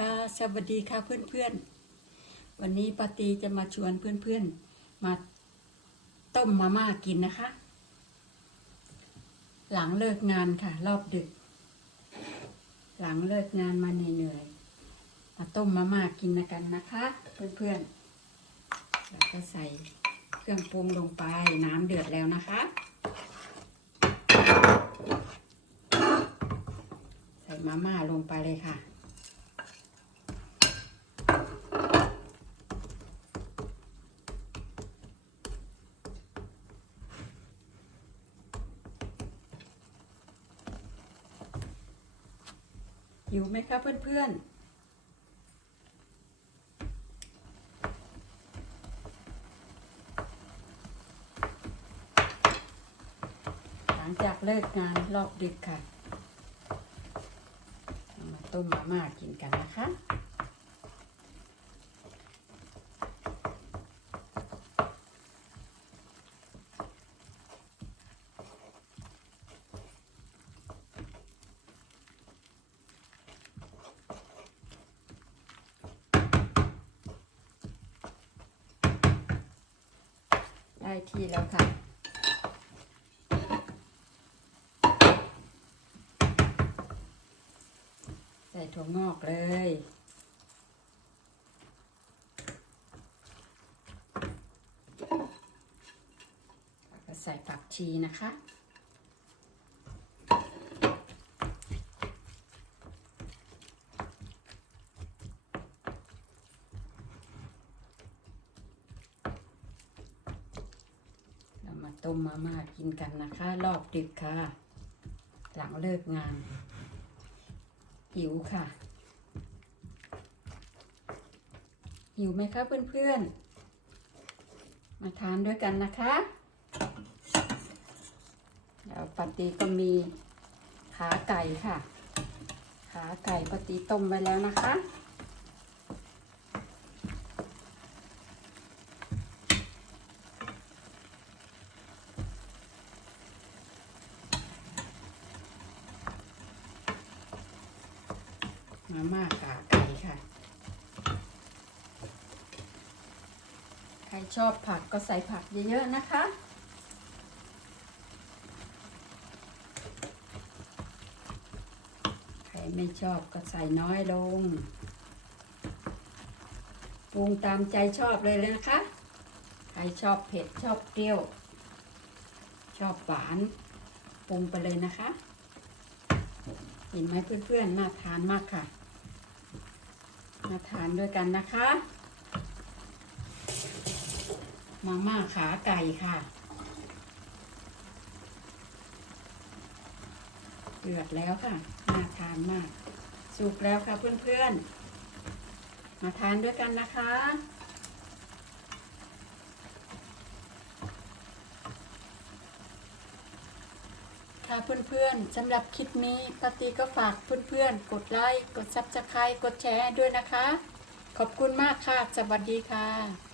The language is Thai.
ค่ะสวัสดีค่ะเพื่อนๆ วันนี้ปาตีจะมาชวนเพื่อนๆ มาต้มมาม่ากินนะคะ หลังเลิกงานค่ะ รอบดึก หลังเลิกงานมาเหนื่อยๆมาต้มมาม่ากินกันนะคะ เพื่อนๆแล้วก็ใส่เครื่องปรุงลงไปน้ำเดือดแล้วนะคะ ใส่มาม่าลงไปเลยค่ะ หิวไหมคะเพื่อนๆหลังจากเลิกงานรอบดึกค่ะ มาต้มมาม่ากินกันนะคะ ที่แล้วค่ะ ใส่ถั่วงอกเลยใส่ผักชีนะคะ เรามา ต้มมาม่ากินกันนะคะ รอบดึกค่ะ หลังเลิกงาน หิวค่ะ หิวไหมคะเพื่อนๆ มาทานด้วยกันนะคะเดี๋ยวปฏิก็มีขาไก่ค่ะ ขาไก่ปฏิต้มไว้แล้วนะคะ มาม่าขาไก่ค่ะ ใครชอบผักก็ใส่ผักเยอะๆนะคะใครไม่ชอบก็ใส่น้อยลงปรุงตามใจชอบเลยเลยนะคะ ใครชอบเผ็ดชอบเปรี้ยว ชอบหวานปรุงไปเลยนะคะ เห็นไหมเพื่อนๆน่าทานมากค่ะ มาทานด้วยกันนะคะ มาม่าขาไก่ค่ะเดือดแล้วค่ะน่าทานมาก สุกแล้วค่ะเพื่อนๆ มาทานด้วยกันนะคะ ค่ะเพื่อนๆสำหรับคลิปนี้ปาตีก็ฝากเพื่อนๆ กดไลค์ กดซับสไครต์กดแชร์ด้วยนะคะ ขอบคุณมากค่ะ สวัสดีค่ะ